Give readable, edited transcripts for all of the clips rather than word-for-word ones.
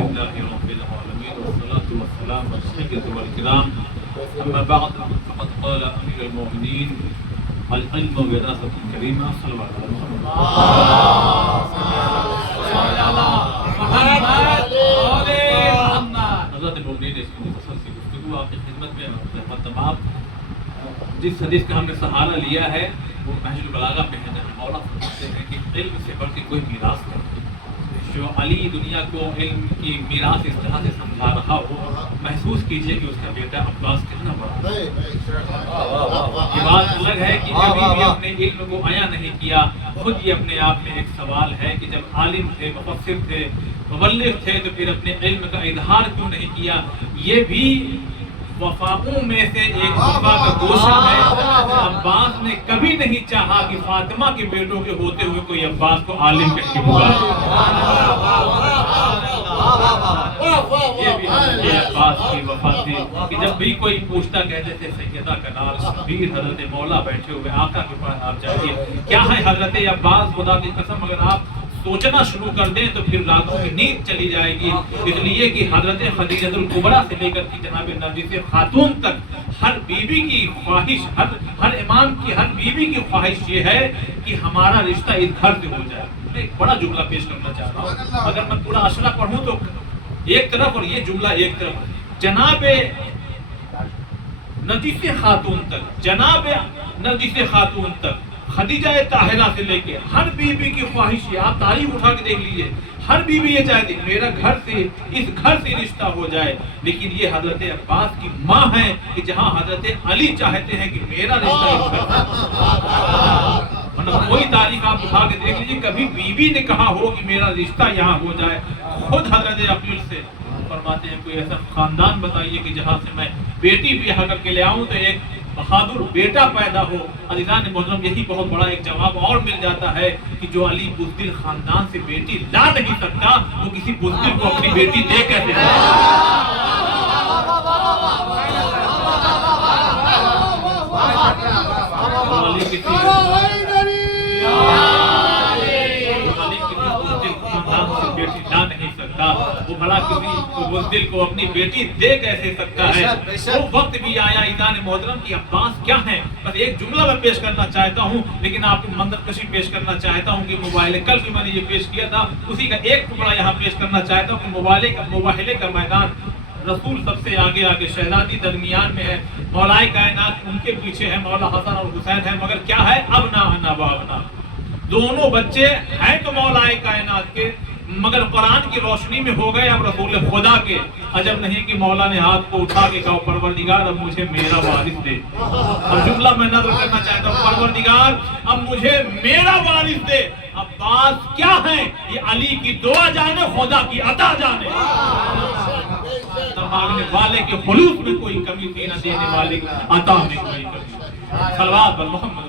لله رب العالمين والصلاة والسلام على السيد والكرام أما بعد فقد قال أمير المؤمنين العلم وراثة الكريمة صلوات على محمد حضرت المؤمنین اس کی مختصر سی گفتگو آپ کی خدمت میں تمام جس حدیث کا ہم نے سہارا لیا ہے وہ نہج البلاغہ میں ہے جہاں مولا فرماتے ہیں کہ علم سے بڑھ کے کوئی میراث نہیں. جو علی دنیا کو علم کی میراث اس طرح سے سمجھا رہا ہو محسوس کیجئے کہ اس کا بیٹا عباس کتنا بڑا. یہ بات الگ ہے کہ کبھی بھی اپنے علم کو عیا نہیں کیا. خود یہ اپنے آپ میں ایک سوال ہے کہ جب عالم تھے مفسر تھے مبلغ تھے تو پھر اپنے علم کا اظہار کیوں نہیں کیا. یہ بھی وفاؤں میں سے ایک وفا کا گوشہ ہے. عباس نے کبھی نہیں چاہا کہ فاطمہ کے بیٹوں کے ہوتے ہوئے کوئی عباس کو عالم کہہ کے پکارے. یہ بھی عباس کی وفا تھی کہ جب بھی کوئی پوچھتا کہتے تھے سیدہ کا نام شبیر حضرت مولا بیٹھے ہوئے آقا کے پاس آپ جائیے کیا ہے حضرت عباس. خدا کی قسم اگر آپ سوچنا شروع کر دیں تو پھر راتوں کی نیند چلی جائے گی. اس لیے کہ حضرت خدیجہ الکبریٰ سے لے کر کے جناب نرگس خاتون تک ہر بیوی کی خواہش ہر امام کی ہر بیوی کی خواہش یہ ہے کہ ہمارا رشتہ اس گھر سے ہو جائے. میں ایک بڑا جملہ پیش کرنا چاہتا ہوں. اگر میں پورا اشرا پڑھوں تو ایک طرف اور یہ جملہ ایک طرف. جناب نرگس خاتون تک خدیجہ طاہرہ سے لے کے ہر بیوی کی خواہش ہے. آپ تاریخ اٹھا کے دیکھ لیجئے ہر بیوی یہ چاہتی میرا اس گھر سے رشتہ ہو جائے. لیکن یہ حضرت عباس کی ماں ہے کہ جہاں حضرت علی چاہتے ہیں کہ میرا رشتہ اس گھر سے. کوئی تاریخ آپ اٹھا کے دیکھ لیجئے کبھی بیوی نے کہا ہو کہ میرا رشتہ یہاں ہو جائے. خود حضرت عقیل سے فرماتے ہیں کوئی ایسا خاندان بتائیے کہ جہاں سے میں بیٹی بیاہ کر کے لے آؤں تو ایک بہادر بیٹا پیدا ہو. عزیزان محترم یہی بہت بڑا ایک جواب اور مل جاتا ہے کہ جو علی بزدل خاندان سے بیٹی لا نہیں سکتا وہ کسی بزدل کو اپنی بیٹی دے کیسے سکتا. وہ بھلا کسی بزدل کو اپنی بیٹی دے کیسے سکتا ہے. وہ وقت بھی آیا عزیزان محترم کہ عباس کیا ہیں. بس ایک جملہ میں پیش کرنا چاہتا ہوں لیکن آپ کو منظر کشی پیش کرنا چاہتا ہوں کہ کل بھی میں نے یہ پیش کیا تھا اسی کا ایک ٹکڑا یہاں پیش کرنا چاہتا ہوں کہ مباہلے کا میدان رسول سب سے آگے شہزادی درمیان میں ہے. مولائے کائنات ان کے پیچھے ہے مولا حسن اور حسین ہے مگر کیا ہے ابنا دونوں بچے ہیں تو مولائے کائنات کے مگر قرآن کی روشنی میں ہو گئے اب رسول خدا کے. عجب نہیں کہ مولا نے ہاتھ کو اٹھا کے کہا پروردگار اب مجھے میرا وارث دے. اب جملہ میں نظر کرنا چاہتا ہوں پروردگار اب مجھے میرا وارث دے. عباس کیا ہیں یہ علی کی دعا جانے خدا کی عطا جانے. مانگنے والے کے خلوص میں کوئی کمی تھی نہ دینے والے کی عطا میں کوئی کمی. صلوات بر محمد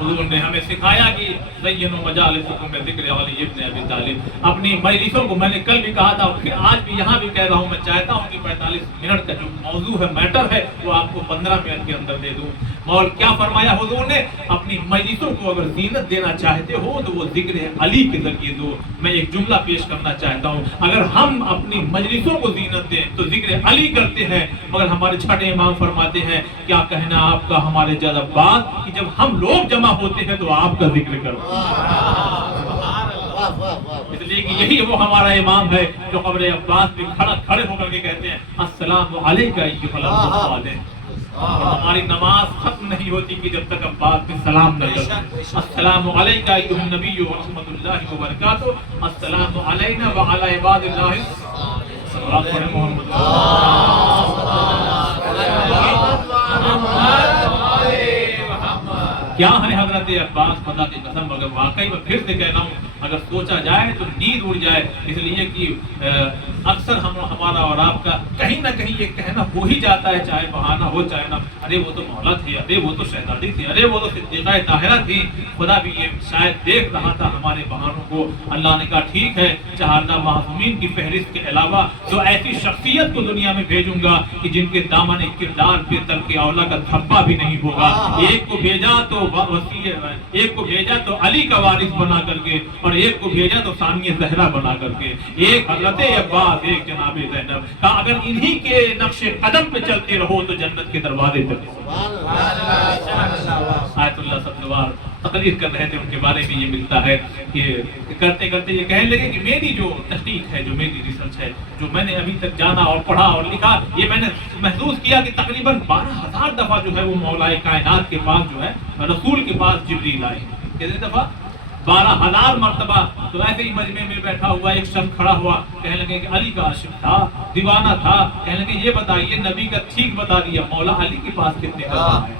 حضور نے ہمیں سکھایا کہ زینوا مجالسکم بذکر علی ابن ابی طالب. اپنی مجلسوں کو میں نے کل بھی کہا تھا اور پھر آج بھی یہاں بھی کہہ رہا ہوں میں چاہتا ہوں کہ 45 منٹ کا جو موضوع ہے میٹر ہے وہ آپ کو 15 منٹ کے اندر دے دوں. اور کیا فرمایا حضور نے اپنی مجلسوں کو اگر زینت دینا چاہتے ہو تو وہ ذکر علی کے ذریعے دو. میں ایک جملہ پیش کرنا چاہتا ہوں اگر ہم اپنی مجلسوں کو زینت دیں تو ذکر علی کرتے ہیں مگر ہمارے چھٹے امام فرماتے ہیں کیا کہنا آپ کا ہمارے جد عباس کہ جب ہم لوگ جمع ہوتے ہیں تو آپ کا ذکر کرو. اس لیے کہ یہی وہ ہمارا امام ہے جو قبر عباس پہ کھڑے ہو کر کے کہتے ہیں السلام علیکہ ایھا الصالح. ہماری نماز ختم نہیں ہوتی کہ جب تک عباس پہ سلام نہ کریں. السلام علیکہ ایھا النبی ورحمۃ اللہ وبرکاتہ. السلام علینا وعلی عباد اللہ محمد. کیا ہے حضرت عباس خدا کی قسم اگر واقعی میں پھر سے کہہ رہا ہوں اگر سوچا جائے تو نیند اڑ جائے، اس لیے کہ اکثر ہمارا اور آپ کا کہیں نہ کہیں یہ کہنا ہو ہی جاتا ہے، چاہے بہانہ ہو چاہے نہ، ارے وہ تو مولا تھے، ارے وہ تو شہزادی تھی، ارے وہ تو صدیقہ طاہرہ تھی۔ خدا بھی یہ شاید دیکھ رہا تھا ہمارے بہانوں کو، اللہ نے کہا ٹھیک ہے، 14 معصومین کی فہرست کے علاوہ جو ایسی شخصیت کو دنیا میں بھیجوں گا کہ جن کے دامن کردار پہ ترک اولا کا دھبا بھی نہیں ہوگا۔ ایک کو بھیجا تو ایک کو بھیجا تو علی کا وارث بنا کر کے، اور ایک کو بھیجا تو ثانیہ زہرا بنا کر کے، ایک حضرت عباس، ایک جناب زینب۔ کہا اگر انہی کے نقش قدم پہ چلتے رہو تو جنت کے دروازے تک۔ آیت اللہ صدوار تقریر کر رہے تھے، ان کے بارے میں یہ ملتا ہے کہ کرتے کرتے یہ کہنے لگے کہ میری جو تحقیق ہے، جو میری ریسرچ ہے، جو میں نے ابھی تک جانا اور پڑھا اور لکھا، یہ میں نے محسوس کیا کہ تقریباً 12,000 دفعہ جو ہے وہ مولا کائنات کے پاس جو ہے رسول کے پاس جبریل آئے۔ کتنی دفعہ؟ 12,000 مرتبہ۔ تو ایسے ہی مجمع میں بیٹھا ہوا ایک شخص کھڑا ہوا، کہنے لگے کہ علی کا عاشق تھا، دیوانہ تھا، کہنے لگے یہ بتائیے، نبی کا ٹھیک بتا دیا، مولا علی کے پاس کتنے دفعہ ہے؟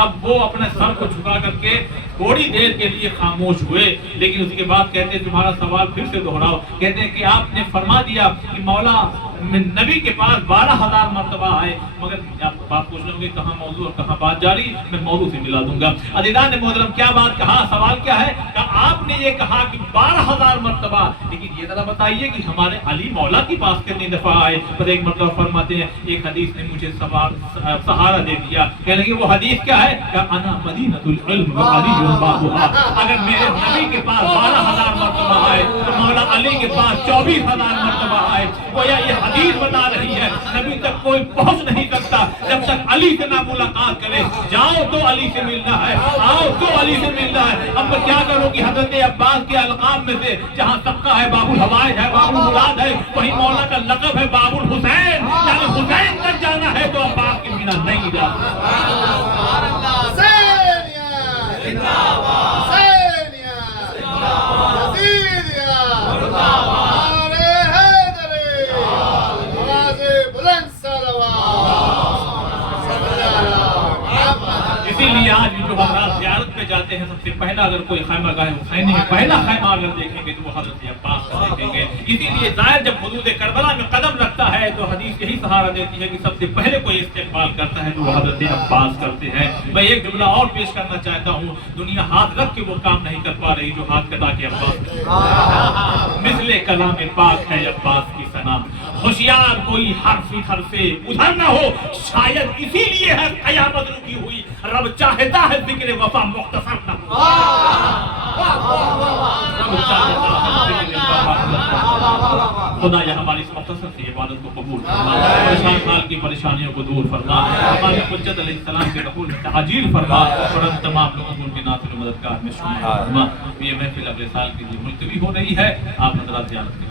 اب وہ اپنے سر کو جھکا کر کے تھوڑی دیر کے لیے خاموش ہوئے، لیکن اس کے بعد کہتے ہیں تمہارا سوال پھر سے دہراؤ۔ کہتے ہیں کہ آپ نے فرما دیا کہ مولا نبی کے پاس 12,000 مرتبہ آئے، مگر آپ بات پوچھ لیں گے کہاں موضوع اور کہاں بات جاری، میں موضوع سے ملا دوں گا۔ عزیزان محترم کیا بات کہا، سوال کیا ہے کہ آپ نے یہ کہا کہ 12,000 مرتبہ، لیکن یہ ذرا بتائیے کہ ہمارے علی مولا کے پاس کتنی دفعہ آئے؟ پر ایک مرتبہ فرماتے ہیں ایک حدیث نے مجھے سہارا دے دیا، کہنے لگے وہ حدیث کیا ہے کہ انا مدینۃ العلم وعلی بابها۔ اگر میرے نبی کے پاس 12,000 مرتبہ آئے تو مولا علی کے پاس 24,000 مرتبہ آئے۔ گویا یہ حدیث بتا رہی ہے نبی تک کوئی پہنچ نہیں سکتا جب تک علی سے نہ ملاقات کرے۔ جاؤ تو علی سے ملنا ہے، آؤ تو علی سے ملنا ہے۔ اب میں کیا کروں کہ حضرت عباس کے القاب میں سے جہاں سبقہ ہے باب الحوائج ہے، باب المراد ہے، وہیں مولا کا لقب ہے باب الحسین، یعنی حسین تک جانا ہے تو عباس کے بنا نہیں جا اسی لیے آج بھی جو حضرات زیارت پہ جاتے ہیں سب سے پہلا اگر کوئی خیمہ گاہ حسینی میں پہلا خیمہ اگر دیکھیں گے تو وہ حضرت عباس کا دیکھیں گے۔ اسی لیے زائر جب حدود کربلا میں قدم رکھتا ہے تو حدیث یہی سہارا دیتی ہے کہ سب سے پہلے کوئی استقبال کرتا ہے تو وہ حضرت عباس کرتے ہیں۔ میں ایک جملہ اور پیش کرنا چاہتا ہوں، دنیا ہاتھ رکھ کے وہ کام نہیں کر پا رہی جو ہاتھ کٹا کے عباس مثل کلام پاک ہے عباس کی ثنا، ہوشیار کوئی حرفی حرفے ادھر نہ ہو، شاید اسی لیے ہے قیامت رکی ہوئی، رب چاہتا ہے ذکر وفا مختصر نہ ہو۔ خدا یا ہماری اس مختصر سی عبادت کو قبول فرما، پریشان حال کی پریشانیوں کو دور فرما، ہمارے حجت علیہ السلام کے رسول میں تعجیل فرما، اور ہم تمام لوگوں کو ان کے ناصر و مددگار میں شمار فرما۔ یہ محفل اگلے سال کے لیے ملتوی ہو رہی ہے، آپ حضرات زیارت